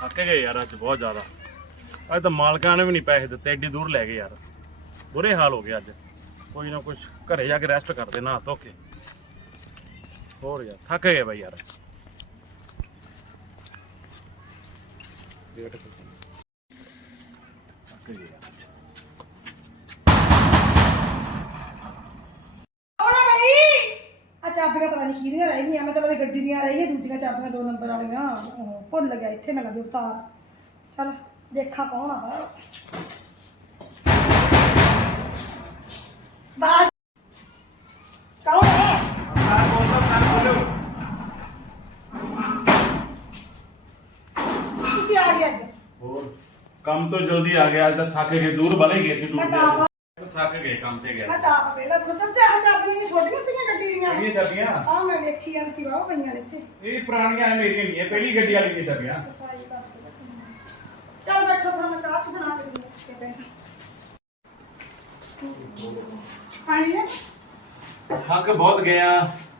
ਥੱਕ ਗਏ ਯਾਰ ਅੱਜ ਬਹੁਤ ਜ਼ਿਆਦਾ। ਅੱਜ ਤਾਂ ਮਾਲਕਾਂ ਨੇ ਵੀ ਨਹੀਂ ਪੈਸੇ ਦਿੱਤੇ, ਐਡੀ ਦੂਰ ਲੈ ਗਏ ਯਾਰ। ਬੁਰੇ ਹਾਲ ਹੋ ਗਏ ਅੱਜ। ਕੋਈ ਨਾ ਕੁਛ ਘਰੇ ਜਾ ਕੇ ਰੈਸਟ ਕਰਦੇ ਨਾ ਧੋ ਕੇ। ਹੋਰ ਯਾਰ, ਥੱਕ ਗਏ ਬਾਈ ਯਾਰ। ਥੱਕ ਗਏ ਯਾਰ ਆਉਣਾ ਬਈ ਆ ਚਾਬੀਆਂ ਪਤਾ ਨਹੀਂ ਕਿਹਦੀਆਂ ਰਹਿ ਗਈਆਂ ਮੈਂ ਤਾਂ ਲੱਗਦਾ ਗੱਡੀ ਦੀਆਂ ਰਹਿ ਗਈਆਂ ਦੂਜੀਆਂ ਚਾਬੀਆਂ ਦੋ ਨੰਬਰ ਵਾਲੀਆਂ। ਉਹ ਭੁੱਲ ਗਿਆ ਇੱਥੇ ਮੈਂ ਲੱਗੇ ਉਤਾਰ। ਚਲ ਦੇਖਾ ਕੌਣ ਆ ਬਾਹਰ। ਕੌਣ ਹੈ ਤੁਸੀਂ ਆ ਗਏ ਅੱਜ। ਹੋਰ ਕੰਮ ਤੋਂ ਜਲਦੀ ਆ ਗਿਆ ਅੱਜ ਤਾਂ ਥੱਕ ਗਏ ਦੂਰ ਬਲੇ ਗਏ ਸੀ ਮੈਂ ਟੂਰ ਤਾਂ ਤੇ ਥੱਕ ਗਏ ਕੰਮ ਤੇ ਗਿਆ ਮੈਂ ਤਾਂ ਆਪ ਪਹਿਲਾਂ ਮਤਲਬ ਚਾਹ ਚਾਬੀਆਂ ਨਹੀਂ ਛੋਟੀਆਂ ਸੀਗੀਆਂ ਦੀਆਂ ਕਿਹੜੀਆਂ ਚਾਬੀਆਂ ਆ ਮੈਂ ਵੇਖੀ ਆਂ ਸੀ ਵਾਹ ਪਈਆਂ ਨੇ ਇੱਥੇ। ਇਹ ਪੁਰਾਣੀਆਂ ਮੇਰੀਆਂ ਨਹੀਂ ਹੈ ਪਹਿਲੀ ਗੱਡੀ ਵਾਲੀ ਦੀਆਂ ਚਾਬੀਆਂ ਸਫ਼ਾਈ ਕਰਕੇ। ਚੱਲ ਬੈਠੋ ਫਿਰ ਮੈਂ ਚਾਹ ਚ ਬਣਾ ਕੇ ਦਿੰਦੀ ਹਾਂ। ਪਾਣੀ ਲੈ ਥੱਕ ਬਹੁਤ ਗਏ ਆ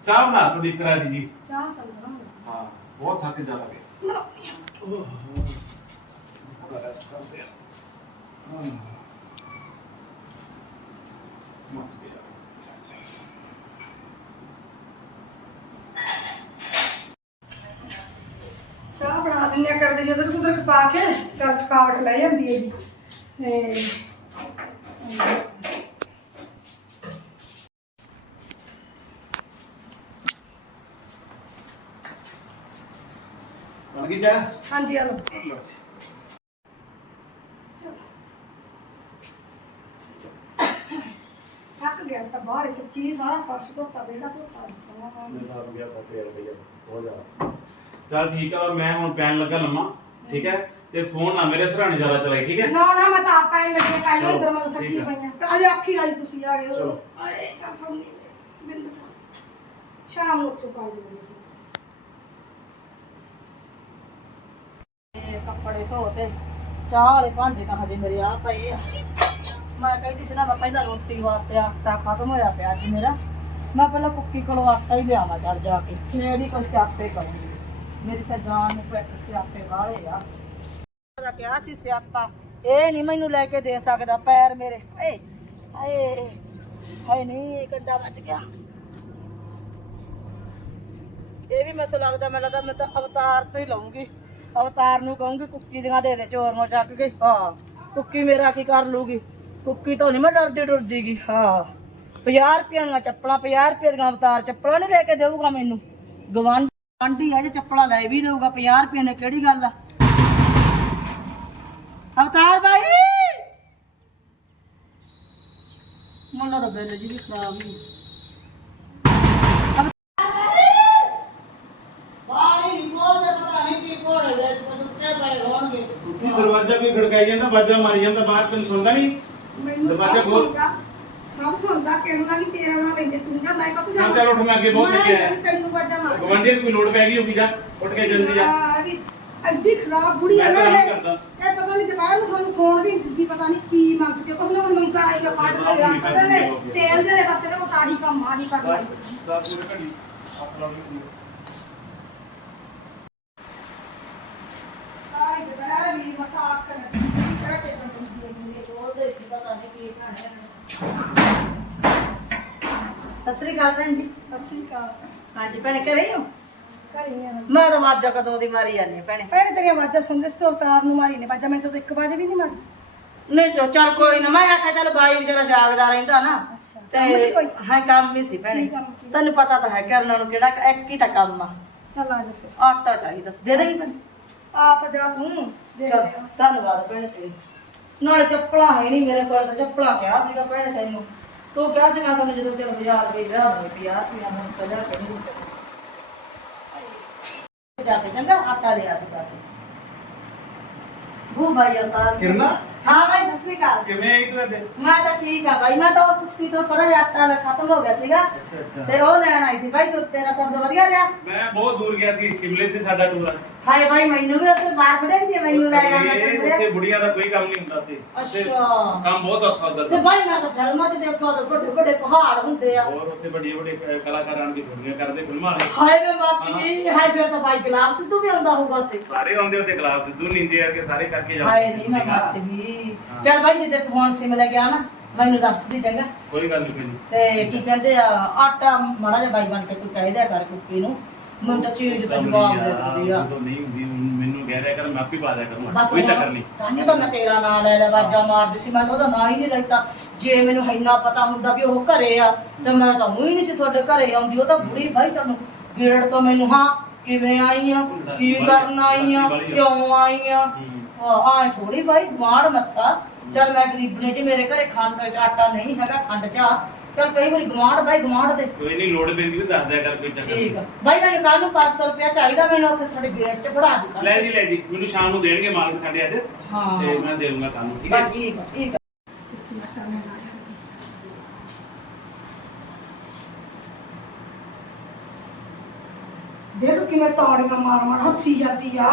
ਚਾਹ ਬਣਾ ਥੋੜੀ ਕਰਾਰੀ ਜੀ। ਚਾਹ ਚੱਲ ਰਹਾ ਹਾਂ ਬਹੁਤ ਥੱਕ ਜਾ ਲਗੇ ਰੈਸਟ ਕਰਦੇ ਆ। ਮੱਚ ਗਿਆ। ਆ ਕਰਦੇ ਜਦੋਂ ਕੁਦਰਤ ਪਾ ਕੇ ਚੱਲ ਥਕਾਵਟ ਲੈ ਜਾਂਦੀ ਹੈ ਜੀ। ਤੇ ਬਣ ਗਈ ਚਾਹ? ਹਾਂਜੀ ਆ ਲਓ। ਥੱਕ ਗਿਆ ਸੀ ਤਾਂ ਬਾਹਰ ਹੀ ਸੱਚੀ ਸਾਰਾ ਫਰਸ਼ ਧੋਤਾ ਬੇੜਾ ਧੋਤਾ ਮੇਰਾ ਹੋ ਗਿਆ ਬਹੁਤ ਪੇੜ ਪਈ ਬਹੁਤ ਜ਼ਿਆਦਾ। ਚੱਲ ਠੀਕ ਆ ਮੈਂ ਹੁਣ ਪੈਣ ਲੱਗਾ ਲੰਮਾ ਠੀਕ ਹੈ? ਤੇ ਫੋਨ ਨਾ ਮੇਰੇ ਸਰਾਣੇ ਜ਼ਿਆਦਾ ਚਲਾਈ ਠੀਕ ਹੈ? ਨਾ ਨਾ ਮੈਂ ਤਾਂ ਆਪ ਪੈਣ ਲੱਗੀ ਕਾਈ ਚਲੋ, ਮੈਂ ਠੀਕ ਥੱਕੀ ਆ। ਪਈਆਂ। ਅਜੇ ਆਖੀ ਰਾਜ ਤੁਸੀਂ ਆ ਗਏ ਹੋ। ਚਲੋ। ਅਰੇ ਚੱਲ ਸੌਂਦੀ ਬਿੰਦ ਸਾ ਸ਼ਾਮ ਨੂੰ ਉੱਠੋ 5 ਵਜੇ ਇਹ ਕੱਪੜੇ ਧੋ ਤੇ ਚਾਹ ਵਾਲੇ ਭਾਂਡੇ ਤਾਂ ਹਜੇ ਮੇਰੇ ਆ ਪਏ ਆ। ਮੈਂ ਕਹਿੰਦੀ ਸੀ ਨਾ ਮੈਂ ਪਹਿਲਾਂ ਰੋਟੀ ਵਾਸਤੇ ਆਟਾ ਖਤਮ ਹੋਇਆ ਪਿਆ ਅੱਜ ਮੇਰਾ। ਮੈਂ ਪਹਿਲਾਂ ਕੁੱਕੀ ਕੋਲੋਂ ਆਟਾ ਹੀ ਲਿਆਵਾਂ ਚੱਲ ਜਾ ਕੇ ਫੇਰ ਹੀ ਕੋਈ ਸਿਆਪੇ ਕਰੂੰਗੀ। ਮੇਰੀ ਤਾਂ ਜਾਨ ਨੂੰ ਪੈਟ ਸਿਆਪੇ ਵਾਲੇ ਆ। ਦਾ ਕਿਹਾ ਸੀ ਸਿਆਪਾ, ਇਹ ਨਹੀਂ ਮੈਨੂੰ ਲੈ ਕੇ ਦੇ ਸਕਦਾ ਪੈਰ ਮੇਰੇ। ਏ ਹਾਏ ਹਾਏ ਨਹੀਂ ਕੰਡਾ ਵੱਜ ਗਿਆ। ਇਹ ਵੀ ਮੈਨੂੰ ਲੱਗਦਾ ਮੈਨੂੰ ਲੱਗਦਾ ਮੈਂ ਤਾਂ ਅਵਤਾਰ ਤੋਂ ਹੀ ਲਵਾਂਗੀ ਅਵਤਾਰ ਨੂੰ ਕਹੂੰਗੀ, ਕੁੱਕੀ ਦੀਆਂ ਦੇ ਦੇ, ਚੋਰ ਨੂੰ ਚੱਕ ਕੇ। ਹਾਂ, ਕੁੱਕੀ ਮੇਰਾ ਕੀ ਕਰ ਲੂਗੀ ਕੁੱਕੀ ਤੋਂ ਨਹੀਂ ਮੈਂ ਡਰਦੀ ਡਰਦੀਗੀ। ਹਾਂ 50 ਰੁਪਏ ਦੀਆਂ ਚੱਪਲਾਂ 50 ਰੁਪਏ ਦੀਆਂ ਅਵਤਾਰ ਚੱਪਲਾਂ ਨਹੀਂ ਲੈ ਕੇ ਦੇਊਗਾ ਮੈਨੂੰ। ਗਵਾਂਢੀ ਆ ਜੇ ਚੱਪਲਾਂ ਲੈ ਵੀ ਦੇਊਗਾ 50 ਰੁਪਏ ਨੇ ਕਿਹੜੀ ਗੱਲ ਆ? ਅਵਤਾਰ ਬਾਈ! ਮੁੱਲਾ ਦਾ ਬਿੱਲ ਜੀ ਵੀ ਖਰਾਬ ਹੀ ਦਰਵਾਜ਼ਾ ਵੀ ਖੜਕਾਈ ਜਾਂਦਾ ਬਾਜਾ ਮਾਰੀ ਜਾਂਦਾ ਬਾਹਰ ਤੈਨੂੰ ਸੁਣਦਾ ਨਹੀਂ। ਮੈਨੂੰ ਦਰਵਾਜ਼ਾ ਸਭ ਸੁਣਦਾ ਕਹਿੰਦਾ ਕਿ ਤੇਰਾ ਨਾਂ ਲੈਂਦੇ ਤੂੰ ਜਾ ਮੈਂ ਕਦੋਂ ਚੱਲ ਚੱਲ ਉੱਠ ਮੈਂ ਅੱਗੇ ਬਹੁਤ ਥੱਕਿਆ ਹੈ। ਤੈਨੂੰ ਵਾਜਾ ਮਾਰ ਗਵਾਂਢੀ ਨੂੰ ਕੋਈ ਲੋੜ ਪੈ ਗਈ ਹੋਗੀ ਜਾ ਉੱਠ ਕੇ ਜਲਦੀ ਜਾ ਐਡੀ ਖਰਾਬ ਬੁੜੀ ਹੈ ਮੈਂ ਨਾ ਤਾਂ ਇਹ ਨਹੀਂ ਕਰਦਾ। ਇਹ ਪਤਾ ਨਹੀਂ ਦੁਪਹਿਰ ਨੂੰ ਸਾਨੂੰ ਸੌਣ ਵੀ ਨਹੀਂ ਦਿੰਦੀ ਪਤਾ ਨਹੀਂ ਕੀ ਮੰਗਦੀ ਹੈ। ਕੁਛ ਨਾ ਕੁਛ ਮੰਗਾ ਫਾਟ ਲਿਆ ਨਹੀਂ ਪਤਾ ਕਰਦੀ ਨਹੀਂ ਉਹ ਫਿਰ। ਤੇਲ ਦੇ ਦੇ ਬਸ ਇਹਦਾ ਉਤਾਰੀ ਕੰਮ ਆਹੀ ਕਰਨਾ ਬਸ 10 ਮਿੰਟ ਘੜੀ ਆਪਣਾ ਵੀ ਸਾਰੀ ਦੁਪਹਿਰ ਵੀ ਮਸਾਕ ਕਰਨ ਦੀ ਸੀ ਬੈਠੇ ਬੰਦੀ ਹੈ ਮੇਰੇ ਬੋਲਦੇ ਕੀ ਪਤਾ ਨਹੀਂ ਕੀ ਖਾਣੇ ਸਤਿ ਸ੍ਰੀ ਅਕਾਲ ਭੈਣ ਜੀ। ਸਤਿ ਸ੍ਰੀ ਅਕਾਲ ਹਾਂਜੀ ਭੈਣੇ ਘਰੇ ਹੋ ਘਰੇ ਆ। ਮੈਂ ਤਾਂ ਵਾਜਾ ਕਦੋਂ ਦੀ ਮਾਰੀ ਜਾਂਦੀ ਭੈਣੇ। ਭੈਣੇ ਤੇਰੀਆਂ ਆਵਾਜ਼ਾਂ ਸੁਣਦੇ ਸੀ ਤੇ ਅਵਤਾਰ ਨੂੰ ਮਾਰੀ ਨੇ। ਬਾਜਾ ਮੈਂ ਤਾਂ ਇੱਕ ਵਾਜ ਵੀ ਨਹੀਂ ਮਾਰੀ। ਨਹੀਂ ਜੋ ਚੱਲ ਕੋਈ ਨਾ ਮੈਂ ਆਖਿਆ ਚੱਲ ਬਾਈ ਵਿਚਾਰਾ ਜਾਗਦਾ ਰਹਿੰਦਾ ਨਾ। ਅੱਛਾ ਕੰਮ ਸੀ ਤੇ ਕੋਈ? ਹਾਂ ਕੰਮ ਵੀ ਸੀ ਭੈਣੇ। ਕੀ ਕੰਮ ਸੀ? ਤੈਨੂੰ ਪਤਾ ਤਾਂ ਹੈ ਕਰਨ ਨੂੰ ਕਿਹੜਾ ਇੱਕ ਹੀ ਤਾਂ ਕੰਮ ਆ। ਚੱਲ ਆ ਜਾ ਫਿਰ। ਆਟਾ ਚਾਹੀਦਾ ਸੀ ਦੇ ਦੇਗੀ ਭੈਣੇ। ਆ ਤਾਂ ਜਾ ਤੂੰ ਦੇ ਚਲ ਧੰਨਵਾਦ ਭੈਣੇ ਤੇਰੀ। ਨਾਲੇ ਚੱਪਲਾਂ ਹੈ ਨਹੀਂ ਮੇਰੇ ਕੋਲ ਤਾਂ ਚੱਪਲਾਂ ਕਿਹਾ ਸੀਗਾ ਭੈਣੇ ਤੈਨੂੰ? ਤੂੰ ਕਿਹਾ ਸੀਗਾ ਤੈਨੂੰ ਜਦੋਂ ਚੱਲ ਬਾਜ਼ਾਰ ਗਈ ਰਾਹ ਦੇ ਪਿਆ ਪਿਆ ਹੁਣ ਤਾਂ ਜਾ ਕੇ ਨਹੀਂ ਜਾ ਕੇ ਚੰਗਾ ਆਟਾ ਲਿਆ ਤੂੰ ਜਾ ਕੇ। ਭੂ ਭਾਈ ਅਵਤਾਰ ਕਿਰਨਾ? ਹਾਂ ਬਾਈ ਸਤਿ ਸ੍ਰੀ ਅਕਾਲ। ਕਿਵੇਂ ਆਈ ਤੂੰ ਅੱਜ ਮੈਂ ਤਾਂ ਠੀਕ ਆ ਬਾਈ ਮੈਂ ਤਾਂ ਕੁਸ਼ਤੀ ਤੋਂ ਥੋੜਾ ਜਿਹਾ ਆਟਾ ਖਤਮ ਹੋ ਗਿਆ ਸੀਗਾ। ਅੱਛਾ ਅੱਛਾ। ਤੇ ਉਹ ਲੈਣ ਆਈ ਸੀ ਬਾਈ ਤੂੰ ਤੇਰਾ ਸਫ਼ਰ ਵਧੀਆ ਰਿਹਾ। ਮੈਂ ਬਹੁਤ ਦੂਰ ਗਿਆ ਸੀ ਸ਼ਿਮਲੇ ਸੀ ਸਾਡਾ ਟੂਰ ਹਾਏ ਬਾਈ ਮੈਨੂੰ ਵੀ ਉੱਥੇ ਬਾਹਰ ਬੜੇ ਵੀ ਮੈਨੂੰ ਲੈ ਜਾਣਾ ਉੱਥੇ ਚੰਦਰੇ ਬੁੜੀਆਂ ਦਾ ਕੋਈ ਕੰਮ ਨਹੀਂ ਹੁੰਦਾ ਤੇ ਉੱਥੇ ਅੱਛਾ। ਕੰਮ ਬਹੁਤ ਔਖਾ ਉਧਰ ਤੇ ਬਾਈ ਮੈਂ ਤਾਂ ਫਿਲਮਾਂ 'ਚ ਦੇਖਿਆ ਤਾਂ ਵੱਡੇ ਵੱਡੇ ਪਹਾੜ ਹੁੰਦੇ ਆ। ਹੋਰ ਉੱਥੇ ਵੱਡੀਆਂ ਵੱਡੀਆਂ ਕਲਾਕਾਰ ਆਣ ਕੇ ਫਿਲਮਾਂ ਕਰਦੇ ਫਿਲਮਾਂ ਵਾਲੇ। ਹਾਏ ਮੈਂ ਮੱਚ ਗਈ। ਹਾਏ ਫਿਰ ਤਾਂ ਬਾਈ ਗੁਲਾਬ ਸਿੱਧੂ ਵੀ ਆਉਂਦਾ ਹੋਊਗਾ ਉੱਥੇ। ਸਾਰੇ ਆਉਂਦੇ ਉੱਥੇ ਗਲਾਬ ਸਿੱਧੂ ਨਿੰਜੇ ਵਰਗੇ ਸਾਰੇ ਕਰਕੇ ਜਾਂਦੇ। ਹਾਏ ਨਹੀਂ ਮੈਂ ਮੱਚ ਗਈ। ਚਲ ਬਾਈ ਜਿੱਦੇ ਤੂੰ ਹੁਣ ਸਿਮ ਲੈ ਗਿਆ ਨਾ ਮੈਨੂੰ ਦੱਸ ਦੀ ਚੰਗਾ। ਕੋਈ ਗੱਲ ਨਹੀਂ ਕੋਈ ਤੇ ਕੀ ਕਹਿੰਦੇ ਆ ਆਟਾ ਮਾੜਾ ਜਿਹਾ ਬਾਈ ਬਣ ਕੇ ਤੂੰ ਕਹਿ ਦਿਆ ਕਰ ਕੁੱਕੀ ਨੂੰ। ਮੈਨੂੰ ਤਾਂ ਚੀਜ਼ ਦਾ ਜਵਾਬ ਦੇ ਦਿੰਦੀ ਆ। ਜਦੋਂ ਨਹੀਂ ਹੁੰਦੀ ਮੈਨੂੰ ਕਹਿ ਦਿਆ ਕਰ ਮੈਂ ਆਪੇ ਪਾ ਦਿਆ ਕਰੂੰਗਾ। ਬਸ ਕੋਈ ਹੁਣ ਚੱਕਰ ਨਹੀਂ। ਤਾਂਹੀਓ ਤਾਂ ਮੈਂ ਤੇਰਾ ਨਾਂ ਲੈ ਲਿਆ ਵਾਜਾ ਮਾਰਦੀ ਸੀ ਮੈਂ ਤਾਂ ਉਹਦਾ ਨਾਂ ਹੀ ਨਹੀਂ ਲੈਤਾ ਜੇ ਮੈਨੂੰ ਇੰਨਾ ਪਤਾ ਹੁੰਦਾ ਵੀ ਉਹ ਘਰੇ ਆ ਤੇ ਮੈਂ ਤਾਂ ਉਹੀ ਨਹੀਂ ਸੀ ਤੁਹਾਡੇ ਘਰੇ ਆਉਂਦੀ ਉਹ ਤਾਂ ਬੁੜੀ ਭਾਈ ਸਾਨੂੰ ਗੇੜ ਤੋਂ ਮੈਨੂੰ ਹਾਂ ਕਿਵੇਂ ਆਈ ਆ ਕੀ ਕਰਨ ਆਈ ਆ ਕਿਉਂ ਆਈ ਆ? ਆ ਥੋੜੀ ਭਾਈ ਗਵਾੜ ਮੱਥਾ। ਚਲ ਮੈਂ ਗਰੀਬਣੇ ਜੀ ਮੇਰੇ ਘਰੇ ਖੰਡ ਚ ਆਟਾ ਨਹੀਂ ਹੈਗਾ ਖੰਡ ਚਾ ਚਲ ਕਈ ਵਾਰੀ ਗਵਾੜ ਭਾਈ ਗਵਾੜ ਦੇ ਕੋਈ ਨਹੀਂ ਲੋੜ ਪੈਂਦੀ ਵੀ ਦੱਸ ਦਿਆ ਕਰ ਕੋਈ ਚੱਕਰ ਠੀਕ ਆ। ਭਾਈ ਮੈਨੂੰ ਕੱਲ ਨੂੰ 500 ਰੁਪਇਆ ਚਾਹੀਦਾ ਮੈਨੂੰ ਉੱਥੇ ਸਾਡੇ ਗੇਟ 'ਚ ਫੜਾ ਦੇ। ਲੈ ਜੀ ਲੈ ਜੀ। ਮੈਨੂੰ ਸ਼ਾਮ ਨੂੰ ਦੇਣਗੇ ਮਾਲਕ ਸਾਡੇ ਅੱਜ। ਹਾਂ। ਤੇ ਮੈਂ ਦੇ ਦੂੰਗਾ ਕੰਮ ਠੀਕ ਹੈ? ਠੀਕ ਆ ਠੀਕ ਆ ਕਿੱਥੇ ਆਟਾ ਲੈਣਾ ਜਾਂਦੀ ਦੇਖ ਕਿਵੇਂ ਤਾੜੀਆਂ ਮਾਰ ਮਾਰ ਹੱਸੀ ਜਾਂਦੀ ਆ।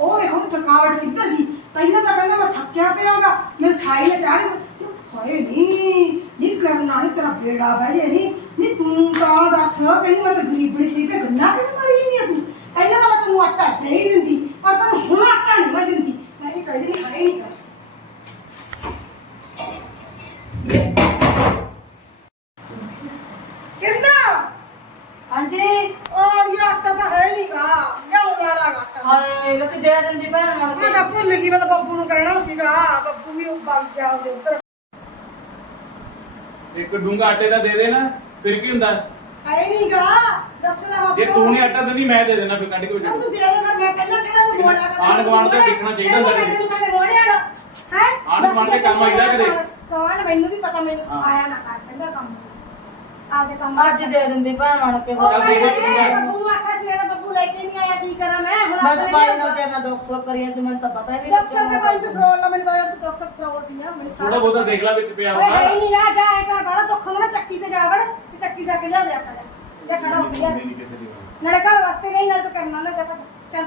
ਉਹ ਵੇਖੋ ਥਕਾਵਟ ਕਿੱਧਰ ਗਈ? ਪਹਿਲਾਂ ਤਾਂ ਕਹਿੰਦਾ, ਮੈਂ ਥੱਕਿਆ ਪਿਆਗਾ ਮੈਂ ਖਾਈ ਨਾ ਚਾਹ ਤੂੰ ਹਾਏ ਨਹੀਂ ਨਹੀਂ ਕਰਨਾ ਨਹੀਂ ਤੇਰਾ ਬੇੜਾ ਬਹਿ ਜੇ ਨਹੀਂ ਨਹੀਂ ਤੂੰ ਤਾਂ ਦੱਸ, ਪਹਿਲਾਂ ਮੈਂ ਤਾਂ ਗਰੀਬਣੀ ਸੀ ਤੇ ਗੰਨਾ ਕਿਉਂ ਮਾਰੀ ਨਹੀਂ ਤੂੰ? ਪਹਿਲਾਂ ਤਾਂ ਮੈਂ ਤੈਨੂੰ ਆਟਾ ਦੇ ਦਿੰਦੀ, ਪਰ ਤੈਨੂੰ ਹੁਣ ਆਟਾ ਨਹੀਂ ਮੈਂ ਦਿੰਦੀ। ਮੈਂ ਵੀ ਕਹਿੰਦੀ, ਨਹੀਂ, ਖਾਈ ਨਹੀਂ ਕਰ ਕਿੰਨਾ ਹਾਂਜੀ ਔਰ ਇਹ ਆਟਾ ਤਾਂ ਹੈ ਨਹੀਂਗਾ ਲਿਆਉਣ ਵਾਲਾ ਆਟਾ ਹਾਏ ਮੈਂ ਤੇ ਦੇ ਦਿੰਦੀ ਭੈਣ ਮਨ ਮੈਂ ਤਾਂ ਭੁੱਲ ਗਈ ਮੈਂ ਤਾਂ ਬੱਬੂ ਨੂੰ ਕਹਿਣਾ ਸੀਗਾ ਬੱਬੂ ਵੀ ਉਹ ਬਗ ਗਿਆ ਉਹਦੇ ਉੱਤਰ ਇੱਕ ਡੂੰਗਾ ਆਟੇ ਦਾ ਦੇ ਦੇਣਾ ਫਿਰ ਕੀ ਹੁੰਦਾ? ਹੈ ਨਹੀਂਗਾ ਦੱਸਣਾ ਬੱਬੂ। ਜੇ ਤੂੰ ਨਹੀਂ ਆਟਾ ਦਿੰਦੀ ਮੈਂ ਦੇ ਦੇਣਾ ਫਿਰ ਕੱਢ ਕੇ ਵਿੱਚ ਤੂੰ ਦੇ ਦੇ ਫਿਰ ਮੈਂ ਪਹਿਲਾਂ ਕਿਹੜਾ ਨੂੰ ਮੋੜਾ ਕਰ ਆਂਢ ਗੁਆਂਢ ਦਾ ਦੇਖਣਾ ਚਾਹੀਦਾ ਹੁੰਦਾ ਹੁੰਦਾ ਤੈਨੂੰ ਕਦੇ ਮੋੜਿਆ ਹੈ? ਆਂਢ ਗੁਆਂਢ ਦੇ ਕੰਮ ਆਈਦਾ ਕਦੇ। ਕੌਣ ਮੈਨੂੰ ਵੀ ਪਤਾ ਮੈਨੂੰ ਸਿਖਾਇਆ ਨਾ ਕਰ ਚੰਗਾ ਕੰਮ। ਆਪਦੇ ਕੰਮ ਅੱਜ ਦੇ ਦਿੰਦੀ ਭੈਣ ਮਨ ਕੇ ਉਹ ਚੱਲ ਮੈਂ। ਬੱਬੂ ਨੂੰ ਆਖਿਆ ਸੀ ਮੇਰਾ ਬੱਬੂ ਲੈ ਕੇ ਨਹੀਂ ਆਇਆ ਕੀ ਕਰਾਂ ਮੈਂ? ਹੁਣ ਮੈਂ ਤਾਂ ਆਪਣੇ ਬਾਈ ਲਿਆਊਗਾ। ਨਾਲ ਤੇਰੇ ਨਾਲ ਦੁੱਖ ਸੁੱਖ ਕਰੀਆਂ ਸੀ ਮੈਨੂੰ ਤਾਂ ਪਤਾ ਹੀ ਨਹੀਂ ਡਾਕਟਰ ਦਾ ਕੋਈ ਕੰਟਰੋਲ ਨਾ ਮੈਨੂੰ ਬਾਰੇ ਡਾਕਟਰ ਦੀ ਆ ਮੈਨੂੰ ਥੋੜਾ ਬਹੁਤਾ ਦੇਖ ਲੈ ਵਿੱਚ ਪਿਆ ਹੋਣਾ। ਹੀ ਨਹੀਂ ਆ ਜਾ ਐ ਕਰ ਬੜਾ ਦੁੱਖ ਹੁੰਦਾ ਨਾ ਚੱਕੀ ਤੇ ਜਾ ਵੜ ਤੇ ਚੱਕੀ ਜਾ ਕੇ ਲਿਆ ਦੇ ਆਪਣਾ ਜਾ ਖੜਾ ਹੋ ਗਿਆ। ਨਹੀਂ ਕਿਸੇ ਦੀ ਗੱਲ। ਨਾਲੇ ਘਰ ਵਾਸਤੇ ਗਈ ਨਾਲੇ ਤੂੰ ਕਰਨਾ ਨਾ ਜਾ ਚੱਲ।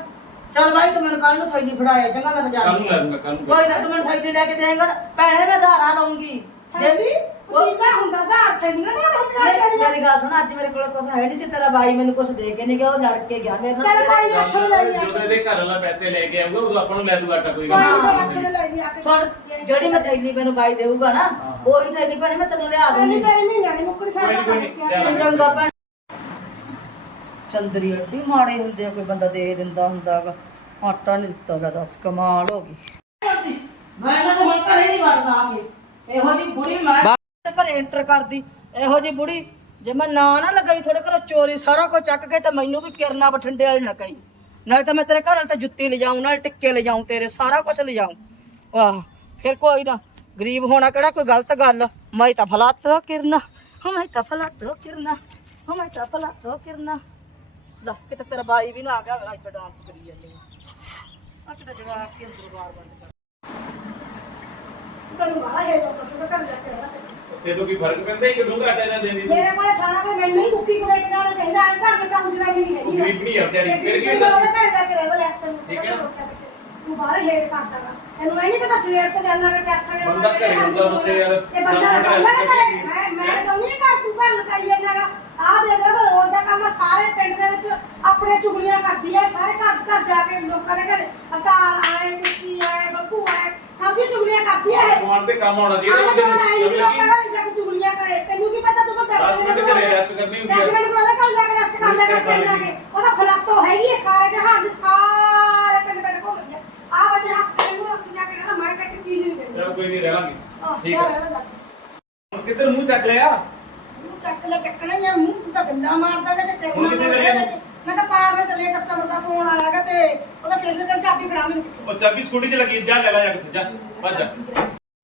ਚੱਲ ਬਾਈ ਤੂੰ ਮੈਨੂੰ ਕੱਲ ਨੂੰ ਥੈਲੀ ਫੜਾਇਆ ਚੰਗਾ ਮੈਂ ਤਾਂ ਕੱਲ ਨੂੰ ਜਾਂਦੀ ਲੈ ਹਾਂ। ਦੂੰਗਾ ਕੱਲ ਨੂੰ ਕੋਈ ਨਾ ਤੂੰ ਮੈਨੂੰ ਥੈਲੀ ਲੈ ਕੇ ਦੇਂਗਾ ਭੈਣੇ ਮੈਂ ਧਾਰਾ ਲਊਂਗੀ ਥੈਲੀ? ਪਤੀਲਾ ਹੁੰਦਾ ਧਾਰ ਥੈਲੀਆਂ ਨਾ ਹੁੰਦਾ ਮੇਰੀ ਥੈਲੀਆਂ ਮੇਰੀ ਗੱਲ ਸੁਣ ਅੱਜ ਮੇਰੇ ਕੋਲ ਕੁਝ ਹੈ ਨਹੀਂ ਸੀ ਤੇਰਾ ਬਾਈ ਮੈਨੂੰ ਕੁਝ ਦੇ ਕੇ ਨਹੀਂ ਗਿਆ ਉਹ ਲੜ ਕੇ ਗਿਆ ਮੇਰੇ ਨਾਲ। ਚੱਲ ਕੋਈ ਸਵੇਰੇ। ਨੀ, ਅੱਠ ਲੈ ਲਈ ਜਦੋਂ ਇਹਦੇ ਘਰ ਵਾਲਾ ਪੈਸੇ ਲੈ ਕੇ ਆਊਗਾ ਉਦੋਂ ਆਪਾਂ ਨੂੰ ਲੈ ਦੂਗਾ ਆਟਾ ਕੋਈ ਕੋਈ ਗੱਲ ਨਾ ਨਹੀਂ ਰੱਖ ਲੈ ਲਈ ਆ ਕੇ ਸੁਣ ਜਿਹੜੀ ਮੈਂ ਥੈਲੀ ਮੈਨੂੰ ਬਾਈ ਦੇਊਗਾ ਨਾ ਉਹੀ ਥੈਲੀ ਭੈਣੇ ਮੈਂ ਤੈਨੂੰ ਲਿਆ ਨਹੀਂ ਦੂੰਗੀ ਤੇਰੀ ਮਹੀਨਾ ਨਹੀਂ ਮੁੱਕਣੀ ਕੋਈ ਨੀ, ਸਾਡਾ ਕੋਈ ਨੀ, ਕੰਮ ਚੱਲ। ਚੰਗਾ ਭੈਣ। ਚੰਦਰੀ ਅੱਡੀ ਮਾੜੇ ਹੁੰਦੇ ਆ ਕੋਈ ਬੰਦਾ ਦੇ ਦਿੰਦਾ ਹੁੰਦਾਗਾ। ਆਟਾ ਨਹੀਂ ਦਿੱਤਾਗਾ ਦੱਸ ਕਮਾਲ ਹੋ ਗਈ। ਮੈਂ ਤਾਂ ਹੁਣ ਘਰੇ ਨਹੀਂ ਵੜਦਾ ਆ ਕੇ। ਇਹੋ ਜੀ ਬੁੜੀ ਮੈਂ ਤੇ ਘਰੇ ਐਂਟਰ ਕਰਦੀ। ਇਹੋ ਜੀ ਬੁੜੀ, ਜੇ ਮੈਂ ਨਾ ਨਾ ਲਗਾਈ ਥੋੜੇ ਘਰੋਂ ਚੋਰੀ ਸਾਰਾ ਕੁਝ ਚੱਕ ਕੇ, ਤੇ ਮੈਨੂੰ ਵੀ ਕਿਰਨਾ ਬਠਿੰਡੇ ਵਾਲੀ ਨਾ ਕਹੀ। ਨਾਲੇ ਤਾਂ ਮੈਂ ਤੇਰੇ ਘਰ ਵਾਲ ਤੇ ਜੁੱਤੀ ਲਿਜਾਉਂ ਨਾਲ ਟਿੱਕੇ ਲਿਜਾਉਂ ਤੇਰੇ, ਸਾਰਾ ਕੁਝ ਲਿਜਾਉਂ ਵਾਹ ਫਿਰ ਕੋਈ ਨਾ, ਗਰੀਬ ਹੋਣਾ ਕਿਹੜਾ ਕੋਈ ਗਲਤ ਗੱਲ? ਮੈਂ ਤਾਂ ਫਲਾਤ ਕਿਰਨਾ ਹਾਂ ਮੈਂ ਤਾਂ ਫਲਾਤ ਕਿਰਨਾ ਹਾਂ ਮੈਂ ਤਾਂ ਫਲਾਤ ਕਿਰਨਾ। ਲੈ, ਕਿਤੇ ਤੇਰਾ ਬਾਈ ਵੀ ਨਾ ਆ ਗਿਆ, ਅਗਲਾ ਇੱਥੇ ਡਾਂਸ ਕਰੀ ਜਾਂਦੇ ਆ। ਕਿਤੇ ਜਵਾਬ ਕੇ ਅੰਦਰ ਬਾਰ ਬੰਦ ਕਰ ਤੈਨੂੰ ਬਾਹਰ ਹੈ ਲੋਕ ਸਭ ਕਰ ਜਾ ਕੇ ਤੈਨੂੰ ਕੀ ਫ਼ਰਕ ਪੈਂਦਾ ਇੱਕ ਡੂੰਗਾ ਆਟੇ ਦਾ ਦੇਣੀ ਮੇਰੇ ਕੋਲ ਸਾਰਾ ਕੁਝ ਮੈਨੂੰ ਹੀ ਕੁੱਕੀ ਕਮੇਟੀ ਨਾਲ ਕਹਿੰਦਾ ਐ ਘਰ ਕੰਮ ਜਨਾਨੀ ਨਹੀਂ ਹੈਗੀ ਗਰੀਬਣੀ ਆ ਵਿਚਾਰੀ, ਫਿਰ ਕੀ ਹੁੰਦਾ ਹੁੰਦਾ? ਉਹਦੇ ਘਰੇ ਜਾ ਕੇ ਰਹਿ ਲੈ ਠੀਕ ਹੈ। ਤੂੰ ਬਾਹਰ ਹੇਠ ਕਰਦਾ ਵਾ ਇਹਨੂੰ ਇਹ ਨਹੀਂ ਪਤਾ ਸਵੇਰ ਤੋਂ ਜਾਣਾ ਕਿ ਕਿੱਥੇ ਬੰਦਾ ਘਰੇ ਹੁੰਦਾ ਵਸੇ ਯਾਰ, ਇਹ ਬੰਦਾ ਬੰਦਾ ਘਰੇ। ਕਰੀ। ਮੈਂ ਮੈਂ ਕਹਿੰਦੀ ਘਰ ਤੂੰ ਘਰ ਲਟਾਈ ਜਾਂਦਾਗਾ ਆਹ ਦੇ ਦੇ ਰੋਜ਼ ਦਾ ਕੰਮ ਆ, ਸਾਰੇ ਪਿੰਡ ਦੇ ਵਿੱਚ ਆਪਣੇ ਚੁਗਲੀਆਂ ਕਰਦੀ ਐ ਸਾਰੇ ਘਰ ਘਰ ਜਾ ਕੇ ਲੋਕਾਂ ਦੇ ਘਰੇ। ਅਤਾਰ ਆਏ ਮਿੱਟੀ ਆਏ ਬੱਪੂ ਆਏ ਸਭ ਦੀ ਚੁਗਲੀਆਂ ਕਰਦੀ ਐ ਇਹ। ਕਮਾਉਣ ਤੇ ਕੰਮ ਆਉਣਾ ਚਾਹੀਦਾ। ਲੋਕਾਂ ਆਏ ਉਹਦੇ ਲੋਕਾਂ ਦੇ ਜਾ ਕੇ ਚੁਗਲੀਆਂ ਕਰੇ। ਤੈਨੂੰ ਕੀ ਪਤਾ ਤੂੰ ਕੋ ਦਸ ਮਿੰਟ ਘਰੇ rest ਕਰਨੀ ਹੁੰਦੀ। 10 ਮਿੰਟ ਕੋਲ ਘਰ ਜਾ ਕੇ ਰੈਸਟ ਕਰ ਲਿਆ ਕਰ ਪਿੰਡ ਜਾ ਕੇ। ਉਹਦਾ ਫਲਾਤੋ ਹੈਗੀ ਐ ਸਾਰੇ ਜਹਾਨ ਦੇ ਸਾਰੇ ਪਿੰਡ ਪਿੰਡ ਘੁੰਮ ਗਿਆ ਆ ਬੰਦੇ ਹੱਥ ਤੇ ਨੂੰ ਹੱਥ ਜਾ ਕੇ ਕਹਿੰਦਾ ਮੈਂ ਤਾਂ ਇੱਕ ਚੀਜ਼ ਨਹੀਂ ਦੇਣੀ ਚਲ ਕੋਈ ਨਹੀਂ ਰਹਿ ਲਾਂਗੇ। ਆਹ, ਠੀਕ ਚੱਲ ਹੈ ਇਹਦਾ ਜਾ। ਹੁਣ ਕਿੱਧਰ ਮੂੰਹ ਚੱਕ ਲਿਆ? ਮੂੰਹ ਚੱਕ ਲੈ ਚੱਕਣਾ ਹੀ ਆ। ਮੂੰਹ ਤੂੰ ਤਾਂ ਗੰਦਾ ਮਾਰਦਾ ਗਾ ਤੇ ਹੁਣ ਕਿੱਥੇ ਕਰੀਏ? ਮੈਂ ਤਾਂ ਪਾਰ ਵਿੱਚ ਚੱਲੇ ਕਸਟਮਰ ਦਾ ਫੋਨ ਆਇਆਗਾ ਤੇ ਉਹਦਾ ਫੇਸ ਕਰ ਚਾਬੀ ਫੜਾ ਮੈਨੂੰ ਉਹ ਚਾਬੀ ਸਕੂਟੀ ਤੇ ਲੱਗੀ ਜਾ ਲੈ ਲੈ ਜਾ ਕੇ ਜਾ ਭੱਜ ਜਾ।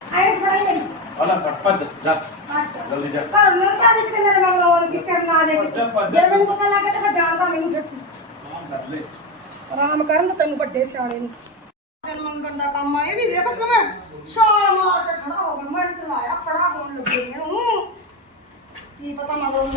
ਆਏ ਫੜਾਈ ਮੇਰੀ ਆਲਾ ਫੜ ਭੱਜ ਜਾ। ਅੱਛਾ। ਜਲਦੀ ਜਾ। ਘਰ ਨੂੰ ਕੇ ਮੇਰੇ ਮਗਰ ਆਉਣ ਕੀ ਕਰਨਾ ਆ ਜੇ ਭੱਜ ਭੱਜ ਜਾ। ਮੈਨੂੰ ਪਤਾ ਲੱਗ ਗਿਆ ਤਾਂ ਫਿਰ ਜਾਣਦਾ ਮੈਨੂੰ ਫਿਰ। ਕਰ ਲੈ। ਆਰਾਮ ਕਰਨ ਤੈਨੂੰ ਵੱਡੇ ਸਿਆਣੇ ਨੂੰ। ਤੈਨੂੰ ਮੰਗਣ ਦਾ ਕੰਮ ਆ ਇਹ ਵੀ ਦੇਖੋ ਕਿਵੇਂ ਛਾਲ ਮਾਰ ਕੇ ਖੜਾ ਹੋ ਗਿਆ। ਮਿੰਟ ਲਾਇਆ ਖੜਾ ਹੋਣ ਲੱਗੇ ਇਹਨੂੰ ਕੀ ਪਤਾ ਮੈਂ ਉਹ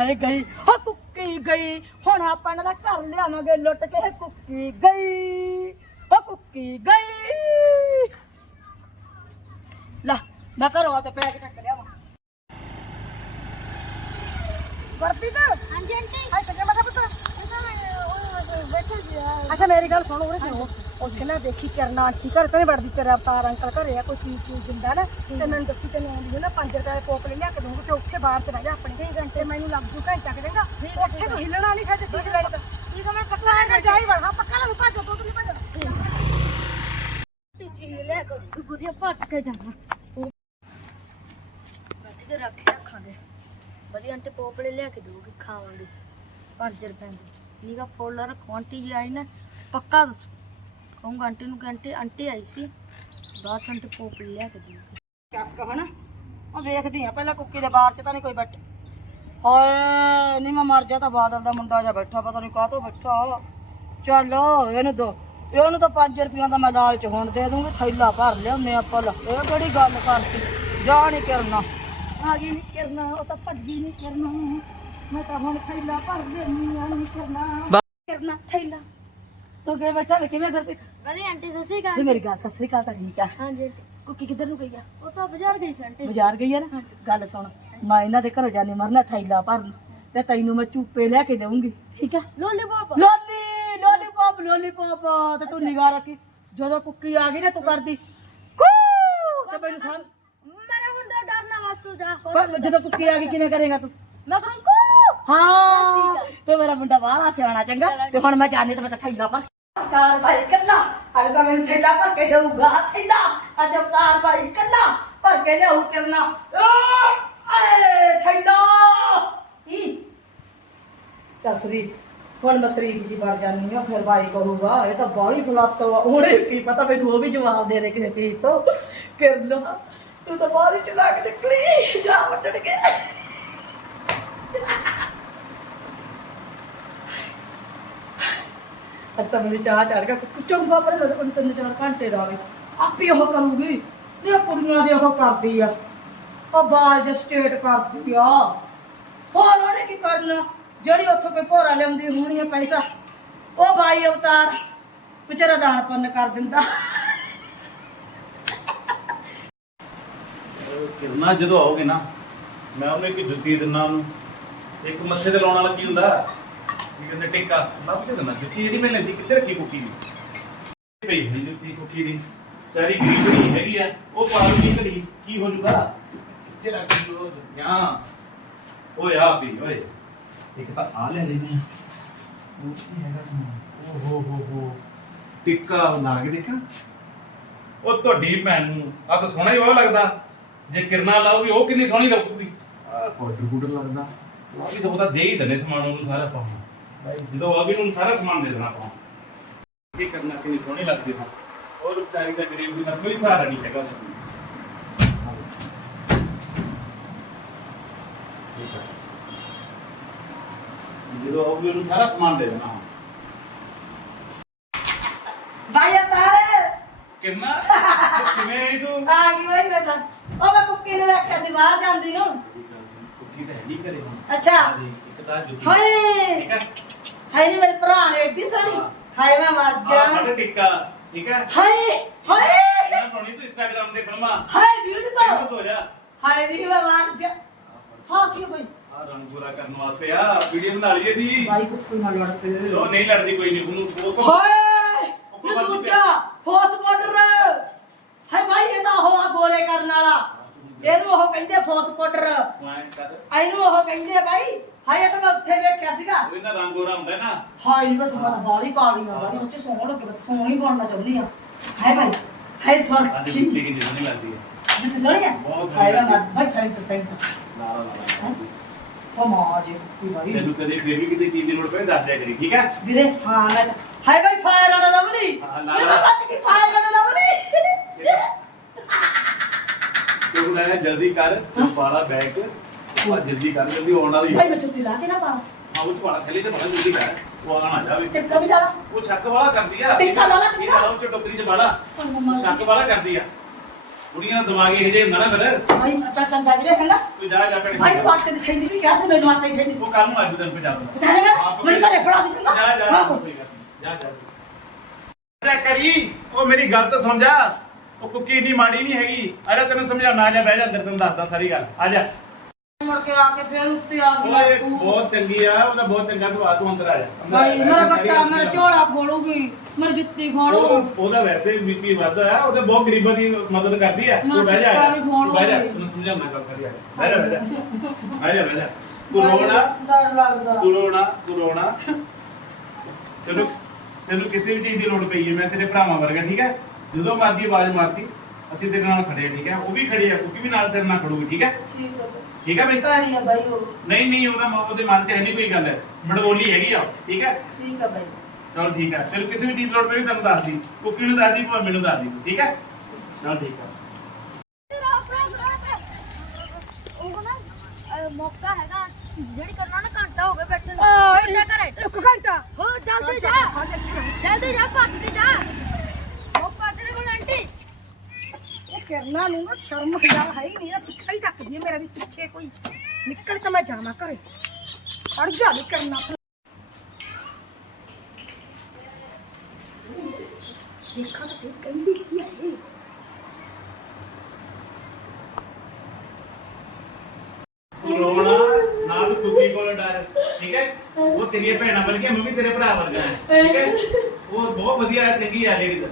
ਹਾਏ ਗਈ ਹਾ ਕੁੱਕੀ ਗਈ। ਹੁਣ ਆਪਾਂ ਇਹਨਾਂ ਦਾ ਘਰ ਲਿਆਵਾਂਗੇ ਲੁੱਟ ਕੇ ਇਹ ਕੁੱਕੀ ਗਈ। ਹਾ ਕੁੱਕੀ ਗਈ। ਲਾ ਮੈਂ ਘਰੋਂ ਆ ਕੇ ਪੈਕ ਚੱਕ ਲਿਆਵਾਂ। ਗੁਰਪ੍ਰੀਤ? ਹਾਂਜੀ ਆਂਟੀ। ਹਾਏ ਕਿੱਥੇ ਮੈਂ ਪੁੱਤ? ਤਾਂ ਅੱਛਾ ਮੇਰੀ ਗੱਲ ਸੁਣ ਉਰੇ ਕਿਉਂ ਉੱਥੇ ਨਾ ਦੇਖੀ ਕਰਨਾ ਆਂਟੀ ਘਰ ਤੇ ਨੀ ਵੜਦੀ ਤੇਰਾ ਪਾਰ ਅੰਕਲ ਘਰੇ ਆ ਕੋਈ ਚੀਜ਼ ਚੂਜ਼ ਦਿੰਦਾ ਨਾ। ਤੇ ਮੈਨੂੰ ਦੱਸੀ ਤੈਨੂੰ ਆਉਂਦੀ ਨਾ 5 ਰੁਪਏ ਪੋਪ ਲੈ ਲਿਆ ਕੇ ਦੂੰਗੀ ਤੇ ਉੱਥੇ ਬਾਹਰ ਚ ਬਹਿ ਜਾ ਆਪਣੇ ਕਈ ਘੰਟੇ ਮੈਨੂੰ ਲੱਗ ਜੂ ਘੰਟਾ ਕਿ ਦੇਗਾ ਉੱਥੇ ਤੋਂ ਹਿੱਲਣਾ ਨਹੀਂ ਫਿਰ ਚੀਜ਼ ਲੈਣੀ ਠੀਕ ਹੈ ਮੈਂ ਪੱਕਾ ਕਰ ਜਾਈ ਵੜ ਹਾਂ ਪੱਕਾ ਲੱਗ ਭੱਜ ਤੂੰ ਨਹੀਂ ਭੱਜ। ਚੀਜ਼ ਲੈ ਕੇ ਵਧੀਆ ਭੱਜ ਕੇ ਜਾਣਾ। ਤੇ ਰੱਖ ਰੱਖਾਂਗੇ। ਵਧੀਆ ਆਂਟੀ ਪੋਪਲੇ ਲਿਆ ਕੇ ਦਊਗੀ ਖਾਵਾਂਗੇ। 5 ਰੁਪਏ ਦੀ। ਨੀਗਾ ਫੁੱਲ ਰੱਖੋ। ਆਂਟੀ ਜੀ ਆਈ ਨਾ ਪੱਕਾ ਦੱਸ। ਕਹੂੰਗਾ ਆਂਟੀ ਨੂੰ ਕਿ ਆਂਟੀ ਆਂਟੀ ਆਈ ਸੀ। ਬਾਅਦ 'ਚ ਆਂਟੀ ਪੋਪਲੇ ਲਿਆ ਕੇ ਦਊਗੀ ਚੱਕ ਹਨਾ? ਉਹ ਵੇਖਦੀ ਆ ਪਹਿਲਾਂ ਕੁੱਕੀ ਦੇ ਬਾਹਰ ਚ ਤਾਂ ਨਹੀਂ ਕੋਈ ਬੈਠ ਹਾਏ ਨਹੀਂ ਮੈਂ ਮਰ ਜਾ ਤਾਂ ਬਾਦਲ ਦਾ ਮੁੰਡਾ ਜਾ ਬੈਠਾ ਪਤਾ ਨਹੀਂ ਕਾਹਤੋਂ ਬੈਠਾ। ਚੱਲ ਇਹਨੂੰ ਦੋ। ਇਹਨੂੰ ਤਾਂ 5 ਰੁਪਈਆਂ ਦਾ ਮੈਂ ਲਾਲਚ ਹੁਣ ਦੇ ਦੂੰਗੀ ਥੈਲਾ ਭਰ ਲਿਆਉਂਦੇ ਆਪਾਂ ਲੈ। ਇਹ ਕਿਹੜੀ ਗੱਲ ਕਰਤੀ? ਜਾ ਨਹੀਂ ਕਰਨਾ। ਆ ਗਈ ਨਹੀਂ ਕਰਨਾ ਉਹ ਤਾਂ ਭੱਜੀ ਨਹੀਂ ਕਰਨਾ। ਮੈਂ ਤਾਂ ਹੁਣ ਥੈਲਾ ਭਰ ਲੈਣੀ ਆ ਨਹੀਂ ਕਰਨਾ। ਕਰਨਾ ਥੈਲਾ। ਤੂੰ ਕਿਵੇਂ ਬੈਠਾ ਵੇ ਕਿਵੇਂ ਗੁਰਪ੍ਰੀਤ ਵਧੀਆ ਆਂਟੀ ਸਸੀ ਕਾ ਵੀ ਮੇਰੀ ਗੱਲ ਸਤਿ ਸ੍ਰੀ ਅਕਾਲ ਤਾਂ ਠੀਕ ਆ। ਹਾਂਜੀ ਆਂਟੀ। ਕੁੱਕੀ ਕਿੱਧਰ ਨੂੰ ਗਈ ਆ? ਉਹ ਤਾਂ ਬਾਜ਼ਾਰ ਗਈ ਸੀ ਆਂਟੀ। ਬਾਜ਼ਾਰ ਗਈ ਆ ਨਾ? ਗੱਲ ਸੁਣ ਮੈਂ ਇਹਨਾਂ ਦੇ ਘਰੋਂ ਜਾਣੀ ਮਰਨਾ ਥੈਲਾ ਭਰਨ ਤੇ ਤੈਨੂੰ ਮੈਂ ਚੂਪੇ ਲੈ ਕੇ ਦੇਵਾਂਗੀ ਠੀਕ ਆ? ਲੋਲੀਪੌਪ ਲੋਲੀ ਲੋਲੀਪੌਪ ਲੋਲੀਪੌਪ ਤੇ ਤੂੰ ਨਿਗਾਹ ਰੱਖੀ ਜਦੋਂ ਕੁੱਕੀ ਆ ਗਈ ਨਾ ਤੂੰ ਕਰਦੀ ਕੂ ਤੇ ਮੈਨੂੰ ਸਾਂ ਮੇਰਾ ਹੁੰਦਾ ਡਰਨਾ ਵਾਸਤੂ ਜਾ ਪਰ ਜਦੋਂ ਕੁੱਕੀ ਆ ਗਈ ਕਿਵੇਂ ਕਰੇਗਾ ਤੂੰ? ਮੈਂ ਕਰੂੰ ਕੂ। ਹਾਂ ਤੇ ਮੇਰਾ ਮੁੰਡਾ ਬਾਹਲਾ ਸਿਆਣਾ ਚੰਗਾ ਤੇ ਹੁਣ ਮੈਂ ਜਾਣੀ ਤੇ ਮੈਂ ਤਾਂ ਥੈਲਾ ਭਰ ਅਵਤਾਰ ਭਾਈ ਕੱਲਾ, ਅੱਜ ਤਾਂ ਮੈਨੂੰ ਥੈਲਾ ਭਰ ਕੇ ਦੇਊਗਾ ਥੈਲਾ ਅੱਜ ਅਵਤਾਰ ਭਾਈ ਕੱਲਾ ਭਰ ਕੇ ਲਿਆਊ ਕਰਨਾ। ਆਏ ਥੈਲਾ ਚੱਲ ਸਰੀ ਹੁਣ ਮੈਂ ਸਰੀਰ ਜੀ ਬਣ ਜਾਨੀ ਆ ਫਿਰ ਬਾਈ ਕਹੂਗਾ, ਇਹ ਤਾਂ ਬਾਹਲੀ ਫਲਾਤ ਵਾ ਉਹਨੇ ਕੀ ਪਤਾ ਮੈਨੂੰ ਉਹ ਵੀ ਜਵਾਬ ਦੇ ਦੇ ਕਿਸੇ ਚੀਜ਼ ਤੋਂ। ਕਰ ਲੋ ਤੂੰ ਤਾਂ ਬਾਹਲੀ ਚਲਾ ਕੇ ਨਿਕਲੀ, ਜਾ ਵੱਢਣ ਕੇ ਅੱਜ ਤਾਂ ਮੈਨੂੰ ਚਾਹ ਚੜ ਗਿਆ ਕੁ ਚੰਗਾ ਪਰ ਮੈਂ ਤਾਂ ਤਿੰਨ ਚਾਰ ਘੰਟੇ ਦਾ ਆਪੇ ਉਹ ਕਰੂਗੀ। ਇਹ ਕੁੜੀਆਂ ਦੇ ਉਹ ਕਰਦੀ ਆ। ਉਹ ਬਾਜ ਸਟੇਟ ਕਰਦੀ ਆ। ਹੋਰ ਉਹਨੇ ਕੀ ਕਰਨਾ? ਜਿਹੜੀ ਉੱਥੋਂ ਕੋਈ ਭੋਰਾ ਲਿਆਉਂਦੀ ਹੋਣੀ ਆ ਪੈਸਾ, ਉਹ ਬਾਈ ਅਵਤਾਰ ਵਿਚਾਰਾ ਦਾਨ ਪੁੰਨ ਕਰ ਦਿੰਦਾ। ਕਿਰਨਾ ਜਦੋਂ ਆਓਗੇ ਨਾ, ਮੈਂ ਉਹਨੂੰ ਇੱਕ ਜੁੱਤੀ ਦਿੰਨਾ ਉਹਨੂੰ। ਇੱਕ ਮੱਥੇ ਤੇ ਲਾਉਣ ਵਾਲਾ ਕੀ ਹੁੰਦਾ? ਕੀ ਕਹਿੰਦੇ ਟਿੱਕਾ। ਲੱਭ ਕੇ ਦਿੰਦਾ ਜੁੱਤੀ ਜਿਹੜੀ ਮੈਂ ਲੈਂਦੀ ਕਿੱਥੇ ਰੱਖੀ ਕੁੱਕੀ ਦੀ? ਪਈ ਹੋਈ ਜੁੱਤੀ ਕੁੱਕੀ ਦੀ। ਸਾਰੀ ਗਰੀਬੜੀ ਹੈਗੀ ਆ। ਉਹ ਪਾਲ ਦੀ ਘੜੀ ਕੀ ਹੋ ਜੂਗਾ? ਕਿੱਥੇ ਲੱਗ ਜੂ ਉਹ ਜੁੱਤੀਆਂ ਓਏ ਆ ਵੀ ਓਏ। ਇੱਕ ਤਾਂ ਆ ਲੈ ਲੈਨੇ ਆ। ਉਹ ਕੀ ਹੈਗਾ ਓ ਹੋ ਹੋ ਹੋ। ਟਿੱਕਾ ਲਾ ਕੇ ਦੇਖਾਂ। ਉਹ ਤੁਹਾਡੀ ਭੈਣ ਨੂੰ ਆ ਤਾਂ ਸੋਹਣਾ ਹੀ ਬਹੁਤ ਲੱਗਦਾ। ਜੇ ਕਿਰਨਾ ਲਾਉਗੀ ਉਹ ਕਿੰਨੀ ਸੋਹਣੀ ਲੱਗੂਗੀ। ਆ ਪਾਊਡਰ ਪੂਡਰ ਲੱਗਦਾ। ਆ ਵੀ ਸਭ ਤਾਂ ਦੇ ਹੀ ਦਨੇ ਸਮਾਨ ਉਹਨੂੰ ਸਾਰਾ ਭਾਈ ਜਦੋਂ ਆ ਵੀ ਉਹਨੂੰ ਸਾਰਾ ਸਮਾਨ ਦੇ ਦੇਣਾ ਆਪਾਂ। ਕੀ ਕਰਨਾ ਕਿੰਨੀ ਸੋਹਣੀ ਲੱਗਦੀ ਹੈ। ਉਹ ਵਿਚਾਰੀ ਦਾ ਗਰੀਬ ਦੀ ਤਾਂ ਕੋਈ ਸਹਾਰਾ ਨਹੀਂ ਹੈਗਾ ਉਸ ਨੂੰ। ਜਦੋਂ ਆਉਗੀ ਉਹਨੂੰ ਸਾਰਾ ਸਮਾਨ ਦੇ ਦੇਣਾ। ਬਾਈ ਅਵਤਾਰ! ਕਿਰਨਾ ਕਿਵੇਂ ਆਈ ਤੂੰ? ਆ ਗਈ ਬਾਈ ਮੈਂ ਤਾਂ। ਉਹ ਮੈਂ ਕੁੱਕੀ ਨੂੰ ਰੱਖਿਆ ਸੀ ਬਾਹਰ ਜਾਂਦੀ ਨੂੰ। ਕੁੱਕੀ ਤਾਂ ਹੈ ਨਹੀਂ ਕਰੇ ਹੁਣ ਅੱਛਾ ਤਾਂ ਜੁੱਤੀ। ਹਾਏ! ਠੀਕ ਹੈ? ਹਾਏ ਨੀ ਮੇਰੇ ਭਰਾ ਨੇ ਏਡੀ ਸੋਹਣੀ। ਹਾਏ ਮੈਂ ਮਰ ਜਾ ਸਾਡਾ ਟਿੱਕਾ ਠੀਕ ਹੈ? ਹਾਏ ਹਾਏ! ਇਹਨਾਂ ਬਣਾਉਣੀ ਤੂੰ ਇੰਸਟਾਗ੍ਰਾਮ ਤੇ ਫਿਲਮਾਂ। ਹਾਏ ਬਿਊਟੀਫੁਲ ਫੇਮਸ ਹੋ ਜਾ। ਹਾਏ ਨੀ ਮੈਂ ਮਰ ਜਾ। ਹਾਂ ਕੀ ਬਈ ਆ ਰੰਗ ਪੂਰਾ ਕਰਨ ਵਾਸਤੇ ਆ। ਵੀਡੀਓ ਬਣਾ ਲਈਏ ਦੀ। ਬਾਈ ਕੁੱਕੀ ਨਾਲ ਲੜ ਪਏ। ਉਹ ਨਹੀਂ ਲੜਦੀ ਕੋਈ ਨਹੀਂ ਉਹਨੂੰ ਉਹ ਹਾਏ ਨੀ ਦੂਜਾ ਫੋਸ ਪਾਊਡਰ ਹਾਏ ਬਾਈ ਇਹ ਤਾਂ ਉਹ ਆ ਗੋਰੇ ਕਰਨ ਵਾਲਾ। ਇਹਨੂੰ ਉਹ ਕਹਿੰਦੇ ਫੋਸ ਪਾਊਡਰ ਮੈਂ ਕਰ। ਇਹਨੂੰ ਉਹ ਕਹਿੰਦੇ ਬਾਈ ਹਾਏ ਇਹ ਤਾਂ ਮੈਂ ਉੱਥੇ ਵੇਖਿਆ ਸੀਗਾ। ਉਹ ਇਹਨਾਂ ਰੰਗ ਗੋਰਾ ਹੁੰਦਾ ਨਾ। ਹਾਏ ਨੀ ਬਸ ਮੈਂ ਬਾਲੀ ਕਾਲੀ ਆ ਬਾਈ ਸੱਚੀ ਸੋਹਣ ਲੱਗੇ ਬਸ ਸੋਹਣੀ ਬਣਨਾ ਚਾਹੁੰਦੀ ਆ। ਹਾਏ ਭਾਈ ਹਾਏ ਆ ਸੋਹਣੀ ਦੇ ਕੁੱਤੀ ਕਿੰਨੀ ਸੋਹਣੀ ਲੱਗਦੀ ਹੈ ਜਿੱਥੇ ਸੋਹਣੀ ਆ? ਬਹੁਤ ਹਾਏ ਮੈਂ ਮਰ- ਬਾਈ 100% ਲਾ ਲਾ ਲਾ ਲਾ ਕਮਾ ਜੇ ਕੁੱਤੀ ਬਾਈ। ਤੈਨੂੰ ਕਦੇ ਫਿਰ ਵੀ ਕਿਤੇ ਚੀਜ਼ ਦੀ ਲੋੜ ਪਏ ਦੱਸ ਦਿਆ ਕਰੀ ਠੀਕ ਹੈ ਵੀਰੇ ਹਾਂ ਮੈਂ ਹਾਏ ਬਾਈ ਫਾਇਰ ਵਾਲਾ ਲਵਲੀ। ਹਾਂ, ਲਾ ਮੈਂ ਲਾ। ਬੱਚ ਗਈ ਫਾਇਰ ਵਾਲਾ ਲਵਲੀ। ਤੂੰ ਲੈਣਾ ਜਲਦੀ ਕਰ ਪਾਲਾ ਬੈਗ ਉਹ ਜਲਦੀ ਕਰ ਜਲਦੀ ਆਉਣ ਵਾਲੀ ਭਾਈ ਮੈਂ ਜੁੱਤੀ ਲਾ ਕੇ ਨਾ ਪਾ ਹਾਂ ਉਹ ਪਾਲਾ ਥੱਲੇ ਤੇ ਪਾਲਾ ਜਲਦੀ ਕਰ ਉਹ ਆਣਾ ਨਾ ਜਾਵੇ। ਟਿੱਕਾ ਵੀ ਜਾਣਾ ਉਹ ਛੱਕ ਵਾਲਾ ਕਰਦੀ ਆ। ਟਿੱਕਾ ਲਾ ਲਾ, ਇਹ ਟਿੱਕਾ। ਲਾਓ ਚ ਟੋਕਰੀ ਚ ਬਾਲਾ ਭਾਈ ਮੰਮਾ ਛੱਕ ਵਾਲਾ ਕਰਦੀ ਆ। ਕੁੜੀਆਂ ਦਾ ਦਿਮਾਗ ਇਹ ਜੇ ਹੁੰਦਾ ਨਾ ਫਿਰ। ਭਾਈ ਅੱਛਾ ਚੰਗਾ ਵੀਰੇ ਹੈਗਾ ਤੂੰ ਜਾ ਜਾ ਭੈਣੇ। ਭਾਈ ਤੂੰ ਆਟੇ ਦੀ ਥੈਲੀ ਵੀ ਕਿਹਾ ਸੀ ਮੈਨੂੰ ਆਟੇ ਦੀ ਥੈਲੀ। ਉਹ ਕੱਲ ਨੂੰ ਆਜੂ ਤੈਨੂੰ ਪਹੁੰਚਾ ਦੂੰਗਾ ਪਹੁੰਚਾ ਦੇਗਾ? ਮੈਨੂੰ ਘਰੇ ਫੜਾ ਦੀ ਚੰਗਾ? ਜਾ ਜਾ ਹਾਂ। ਕੋਈ ਗੱਲ ਨੀ, ਜਾ ਜਾ। ਜਾ ਕਰੀ ਉਹ ਮੇਰੀ ਗੱਲ ਤਾਂ ਸਮਝਾ। ਉਹ ਕੁੱਕੀ ਇੰਨੀ ਮਾੜੀ ਨਹੀਂ ਹੈਗੀ। ਅਰੇ ਤੈਨੂੰ ਸਮਝਾਉਣਾ ਆ ਜਾ ਬਹਿ ਜਾ ਅੰਦਰ ਤੈਨੂੰ ਦੱਸਦਾ ਸਾਰੀ ਗੱਲ। ਆ ਜਾ। ਮੁੜ ਕੇ ਆ ਕੇ ਫੇਰ ਉੱਤੇ ਆ ਗਈ। ਬਹੁਤ ਚੰਗੀ ਆ ਉਹਦਾ ਬਹੁਤ ਚੰਗਾ ਸੁਭਾਅ ਤੂੰ ਅੰਦਰ ਆ ਜਾ ਅੰਦਰ ਆ ਭਾਈ ਜਾ, ਮੇਰਾ ਸਾਰੀ ਗੱਟਾ ਗੱਲ ਮੇਰਾ ਸਮਝਾ। ਝੋਲਾ ਖੋਲੂਗੀ ਮੇਰੀ ਜੁੱਤੀ ਖੋਲੂ ਉਹ- ਉਹਦਾ ਵੈਸੇ ਬੀਪੀ ਵੱਧਦਾ ਹੈ ਉਹਦੇ ਬਹੁਤ ਗਰੀਬਾਂ ਦੀ ਮਦਦ ਕਰਦੀ ਹੈ ਤੂੰ ਬਹਿ ਜਾ ਮੈਂ ਵੀ ਫੋਨ ਤੂੰ ਬਹਿ ਜਾ ਹੋਈ। ਤੈਨੂੰ ਸਮਝਾਉਣਾ ਗੱਲ ਸਾਰੀ ਆ ਜਾ ਬਹਿ ਜਾ ਬਹਿ ਜਾ। ਬਹਿ ਜਾ ਬਹਿ ਜਾ। ਤੂੰ ਰੋਣਾ। ਡਰ ਲੱਗਦਾ। ਤੂੰ ਰੋਣਾ ਤੂੰ ਰੋਣਾ। ਤੈਨੂੰ ਤੈਨੂੰ ਕਿਸੇ ਵੀ ਚੀਜ਼ ਦੀ ਲੋੜ ਪਈ ਹੈ ਮੈਂ ਤੇਰੇ ਭਰਾਵਾਂ ਵਰਗਾ ਠੀਕ ਹੈ? ਜਦੋਂ ਮਰਦੀ ਆਵਾਜ਼ ਮਾਰਤੀ ਅਸੀਂ ਤੇਰੇ ਨਾਲ ਖੜੇ ਹਾਂ ਠੀਕ ਹੈ? ਉਹ ਵੀ ਖੜੇ ਆ ਕੁੱਕੀ ਵੀ ਨਾਲ ਤੇਰੇ ਨਾਲ ਖੜੂਗੀ ਠੀਕ ਹੈ? ਠੀਕ ਹੈ। ਠੀਕ ਹੈ ਬਈ? ਭੈਣੀ ਆ ਬਾਈ ਉਹ। ਨਹੀਂ ਨਹੀਂ ਉਹਦਾ ਮ- ਉਹਦੇ ਮਨ 'ਚ ਹੈ ਨਹੀਂ ਕੋਈ ਗੱਲ। ਮੜਬੋਲੀ ਹੈਗੀ ਆ ਉਹ, ਠੀਕ ਹੈ? ਠੀਕ ਹੈ ਬਾਈ। ਚਲ ਠੀਕ ਹੈ। ਤੈਨੂੰ ਕਿਸੇ ਵੀ ਚੀਜ਼ ਦੀ ਲੋੜ ਪਈ ਸਾਨੂੰ ਦੱਸ ਦੀ। ਕੁੱਕੀ ਨੂੰ ਦੱਸ ਦੀ ਭਾਵੇਂ ਮੈਨੂੰ ਦੱਸ ਦੀ ਠੀਕ ਹੈ? ਚਲ ਠੀਕ ਹੈ ਉਹ ਨਾ ਅਹ, ਮੌਕਾ ਹੈਗਾ ਜਿਹੜੀ ਕਰਨਾ ਨਾ ਘੰਟਾ ਹੋ ਗਿਆ ਬੈਠੇ ਨੂੰ। ਆ, ਘਰੇ। ਇੱਕ ਘੰਟਾ। ਹੋ ਜਲਦੀ ਜਾ। ਜਲਦੀ ਜਾ ਭੱਜ ਕੇ ਜਾ ਮੌਕਾ ਤੇਰੇ ਕੋਲ ਆਂਟੀ ਇਹ ਨੂੰ ਨਾ ਸ਼ਰਮ ਹਜਾ ਹੈ ਹੀ ਨਹੀਂ ਨਾ ਪਿੱਛੇ ਹੀ ਰੱਖਦੀ ਹੈ ਮੇਰਾ ਵੀ ਪਿੱਛੇ ਕੋਈ। ਨਿਕਲ ਤਾਂ ਮੈਂ ਜਾਵਾਂ ਘਰੇ। ਅੜ ਜਾ ਵੀ ਕਰਨਾ। ਦੇਖਾ ਤਾਂ ਕਹਿੰਦੀ ਕੀ ਹੈ ਤੂੰ ਰੋਣਾ ਨਾ ਵੀ ਕੁੱਕੀ ਕੋਲ ਡਰ। ਠੀਕ ਹੈ? ਉਹ ਤੇਰੀਆਂ ਭੈਣਾਂ ਵਰਗੀਆਂ ਮੈਂ ਵੀ ਤੇਰੇ ਭਰਾ ਵਰਗਾ। ਹਾਂ, ਠੀਕ ਹੈ? ਉਹ ਬਹੁਤ ਵਧੀਆ ਹੈ ਚੰਗੀ ਹੈ ਲੇਡੀ ਦਾ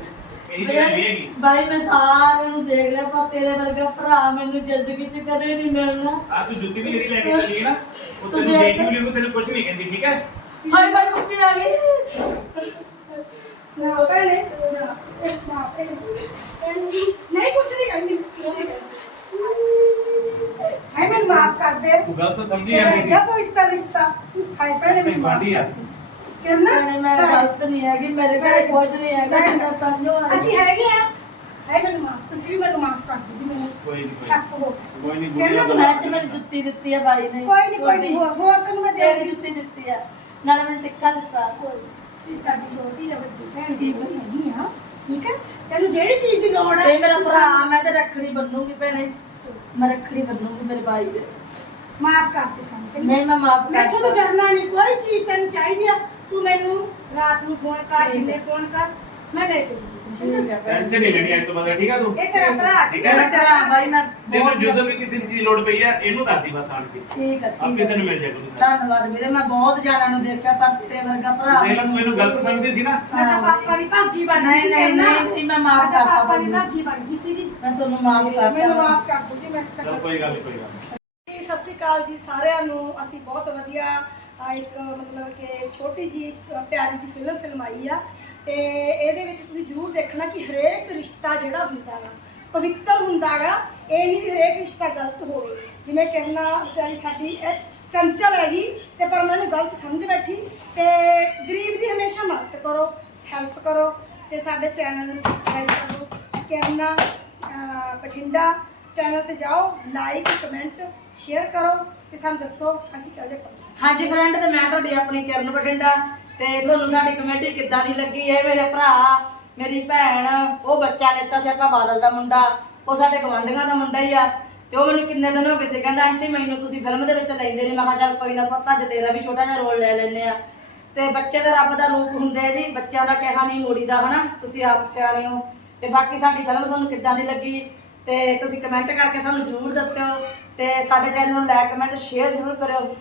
ਇਹੀ ਤੇ ਹੈਗੀ ਹੈਗੀ। ਬਾਈ ਮੈਂ ਸਾਰਿਆਂ ਨੂੰ ਦੇਖ ਲਿਆ ਪਰ ਤੇਰੇ ਵਰਗਾ ਭਰਾ ਮੈਨੂੰ ਜ਼ਿੰਦਗੀ 'ਚ ਕਦੇ ਨਹੀਂ ਮਿਲਣਾ। ਆ ਤੂੰ ਜੁੱਤੀ ਵੀ ਜਿਹੜੀ ਲੈ ਕੇ ਚੱਲੀ ਨਾ ਉਹ ਤੈਨੂੰ ਦੇਖ ਵੀ ਲਈ ਤੈਨੂੰ ਕੁਝ ਨਹੀਂ ਕਹਿੰਦੀ ਠੀਕ ਹੈ? ਹਾਏ ਬਾਈ ਕੁੱਤੀ ਆ ਗਈ। ਨਾ ਭੈਣੇ ਨਾ ਨਾ ਭੈਣੇ ਨਹੀਂ ਕੁਛ ਨਹੀਂ ਕਹਿੰਦੀ ਕੁਛ ਨਹੀਂ ਹਾਏ ਮੈਨੂੰ ਮਾਫ ਕਰ ਦੇ। ਤੂੰ ਗਲਤ ਸਮਝੀ ਤੇਰਾ ਜਾਂਦੀ ਸੀ। ਇਹਦਾ ਪਵਿੱਤਰ ਰਿਸ਼ਤਾ। ਹਾਏ ਭੈਣੇ ਤੇ ਮੈਨੂੰ ਮਾਫ ਬਾਡੀ ਆ। ਕਰਨਾ? ਭੈਣੇ ਮੈਂ ਗਲਤ ਨਹੀਂ ਹੈਗੀ ਮੇਰੇ ਘਰੇ ਕੁਛ ਨਹੀਂ ਹੈਗਾ ਜਿੰਨਾ ਤਾਂਜੋ ਅਸੀਂ ਹੈਗੇ ਆ। ਹਾਏ ਮੈਨੂੰ ਮਾਫ ਤੁਸੀਂ ਵੀ ਮੈਨੂੰ ਮਾਫ ਕਰ ਦਿਓ ਜੀ ਮੈਨੂੰ ਕੋਈ ਨਹੀਂ ਸ਼ੱਕ ਹੋ ਗਿਆ ਸੀ। ਕੋਈ ਨਹੀਂ ਕਹਿੰਦਾ ਬੁਰੀ ਤੂੰ ਮੈਂ ਚ ਮੈਨੂੰ ਜੁੱਤੀ ਦਿੱਤੀ ਹੈ ਬਾਈ ਨੇ। ਕੋਈ ਨਹੀਂ ਕੋਈ ਨਹੀਂ ਹੋਰ ਹੋਰ ਤੈਨੂੰ ਮੈਂ ਦੇ ਤੇਰੀ ਜੁੱਤੀ ਦਿੱਤੀ ਆ। ਨਾਲੇ ਮੈਨੂੰ ਟਿੱਕਾ ਦਿੱਤਾ। ਕੋਈ ਸਾਡੀ ਛੋਟੀ ਹੈ ਵੱਡੀ ਭੈਣ ਦੀ ਬਣੀ ਹੈਗੀ ਆ। ਠੀਕ ਹੈ ਤੈਨੂੰ ਜਿਹੜੀ ਚੀਜ਼ ਦੀ ਲੋੜ ਹੈ ਤੇ ਮੇਰਾ ਭਰਾ ਸਾਨੂੰ ਮੈਂ ਤੇ ਰੱਖੜੀ ਬੰਨੂਗੀ ਭੈਣੇ। ਮੈਂ ਰੱਖੜੀ ਬੰਨੂਗੀ ਮੇਰੇ ਭਾਈ ਦੇ। ਮਾਫ ਕਰ ਦੇ ਸਾਨੂੰ ਚੰਗਾ? ਨਹੀਂ ਮੈਂ ਮਾਫ ਮੈਂ ਕਰ ਤੁਹਾਨੂੰ ਨਹੀਂ ਕੋਈ ਚੀਜ਼ ਤੈਨੂੰ ਚਾਹੀਦੀ ਆ। ਤੂੰ ਮੈਨੂੰ ਰਾਤ ਨੂੰ ਫੋਨ ਕਰ ਹੈ। ਫੋਨ ਕਰ ਮੈਂ ਲੈ ਠੀਕ ਹੈ ਭੈਣੇ। ਟੈਨਸ਼ਨ ਨਹੀਂ ਲੈਣੀ ਅੱਜ ਤੋਂ ਬਾਅਦ ਠੀਕ ਹੈ ਤੂੰ? ਇਹ ਤੇਰਾ ਭਰਾ ਠੀਕ ਹੈ? ਭਰਾ। ਬਾਈ ਮੈਂ ਬਹੁਤ ਜਦੋਂ ਵੀ ਕਿਸੇ ਚੀਜ਼ ਦੀ ਲੋੜ ਪਈ ਹੈ ਇਹਨੂੰ ਦੱਸਦੀ ਬਸ ਆਣ ਕੇ। ਠੀਕ ਹੈ ਆਪ ਠੀਕ ਕਿਸੇ ਨੂੰ ਮਿਲ ਜਾਏ ਕੋਈ। ਧੰਨਵਾਦ ਵੀਰੇ ਮੈਂ ਬਹੁਤ ਜਾਣਾਂ ਨੂੰ ਦੇਖਿਆ ਪਰ ਤੇਰੇ ਵਰਗਾ ਭਰਾ ਦੇਖ ਲੈ ਤੂੰ ਇਹਨੂੰ ਗਲਤ ਸਮਝਦੀ ਸੀ ਨਾ। ਮੈਂ ਤਾਂ ਪਾਪਾ ਦੀ ਭਾਗੀ ਬਣ ਗਈ ਨਹੀਂ, ਸੀ ਨਹੀਂ। ਨਹੀਂ, ਨਹੀਂ, ਮੈਂ ਮਾਫ਼ ਤਾਂ ਕਰਤਾ ਪਾਪਾ ਦੀ ਤੁਹਾਨੂੰ। ਭਾਗੀ ਬਣ ਗਈ ਸੀਗੀ। ਮੈਂ ਤੁਹਾਨੂੰ ਮਾਫ ਕਰਦਾ ਮੈਨੂੰ ਮਾਫ ਕਰ ਦਿਓ ਜੀ ਮੈਂ ਇਸ ਚਲ ਕੋਈ ਗੱਲ ਨਹੀਂ ਕੋਈ ਗੱਲ ਨੀ। ਜੀ ਸਤਿ ਸ਼੍ਰੀ ਅਕਾਲ ਜੀ ਸਾਰਿਆਂ ਨੂੰ। ਅਸੀਂ ਬਹੁਤ ਵਧੀਆ ਆ, ਇੱਕ ਮਤਲਬ ਕਿ ਛੋਟੀ ਜੀ ਪਿਆਰੀ ਜੀ ਫਿਲਮ ਫਿਲਮਾਈ ਆ। ਤੇ ਇਹਦੇ ਵਿੱਚ ਤੁਸੀਂ ਜ਼ਰੂਰ ਦੇਖਣਾ ਕਿ ਹਰੇਕ ਰਿਸ਼ਤਾ ਜਿਹੜਾ ਹੁੰਦਾ ਗਾ ਪਵਿੱਤਰ ਹੁੰਦਾ ਗਾ ਇਹ ਨਹੀਂ ਵੀ ਹਰੇਕ ਰਿਸ਼ਤਾ ਗਲਤ ਹੋਵੇ। ਜਿਵੇਂ ਕਹਿਣਾ ਵਿਚਾਰੀ ਸਾਡੀ ਇਹ ਚੰਚਲ ਹੈਗੀ ਤੇ ਪਰ ਮੈਨੂੰ ਗਲਤ ਸਮਝ ਬੈਠੀ। ਤੇ ਗਰੀਬ ਦੀ ਹਮੇਸ਼ਾ ਮਦਦ ਕਰੋ ਹੈਲਪ ਕਰੋ ਤੇ ਸਾਡੇ ਚੈਨਲ ਨੂੰ ਸਬਸਕ੍ਰਾਈਬ ਕਰੋ। ਕਹਿਣਾ ਬਠਿੰਡਾ ਚੈਨਲ ਤੇ ਜਾਓ ਲਾਈਕ ਕਮੈਂਟ ਸ਼ੇਅਰ ਕਰੋ ਤੇ ਸਾਨੂੰ ਦੱਸੋ, ਅਸੀਂ ਕਿਹੋ ਜਿਹਾ ਕਰਾਂਗੇ ਹਾਂਜੀ ਫਰੈਂਡ ਤੇ ਮੈਂ ਤੁਹਾਡੀ ਆਪਣੀ ਕਿਰਨ ਬਠਿੰਡਾ ਤੇ ਤੁਹਾਨੂੰ ਸਾਡੀ ਕਮੇਟੀ ਕਿੱਦਾਂ ਦੀ ਲੱਗੀ? ਇਹ ਮੇਰੇ ਭਰਾ, ਮੇਰੀ ਭੈਣ, ਉਹ ਬੱਚਾ ਲੈਤਾ ਸੀ ਆਪਾਂ ਬਾਦਲ ਦਾ ਮੁੰਡਾ। ਉਹ ਸਾਡੇ ਗਵਾਂਢੀਆਂ ਦਾ ਮੁੰਡਾ ਹੀ ਆ। ਤੇ ਉਹ ਮੈਨੂੰ ਕਿੰਨੇ ਦਿਨ ਹੋ ਗਏ ਸੀ, ਕਹਿੰਦਾ, ਆਂਟੀ, ਮੈਨੂੰ ਤੁਸੀਂ ਫਿਲਮ ਦੇ ਵਿੱਚ ਲੈਂਦੇ ਨਹੀਂ। ਮੈਂ ਕਿਹਾ, ਚੱਲ ਕੋਈ ਨਾ ਪਤਾ, ਅੱਜ ਤੇਰਾ ਵੀ ਛੋਟਾ ਜਿਹਾ ਰੋਲ ਲੈ ਲੈਨੇ ਆ ਤੇ ਬੱਚੇ ਦਾ ਰੱਬ ਦਾ ਰੂਪ ਹੁੰਦੇ ਆ ਜੀ, ਬੱਚਿਆਂ ਦਾ ਕਿਹਾ ਨਹੀਂ ਮੋੜੀਦਾ ਹਨਾ? ਤੁਸੀਂ ਆਪ ਸਿਆਣੇ ਹੋ। ਤੇ ਬਾਕੀ ਸਾਡੀ ਫਿਲਮ ਤੁਹਾਨੂੰ ਕਿੱਦਾਂ ਦੀ ਲੱਗੀ? ਤੇ ਤੁਸੀਂ ਕਮੈਂਟ ਕਰਕੇ ਸਾਨੂੰ ਜ਼ਰੂਰ ਦੱਸਿਓ। ਤੇ ਸਾਡੇ ਚੈਨਲ ਨੂੰ ਲਾਈਕ ਕਮੈਂਟ ਸ਼ੇਅਰ ਜ਼ਰੂਰ ਕਰਿਓ।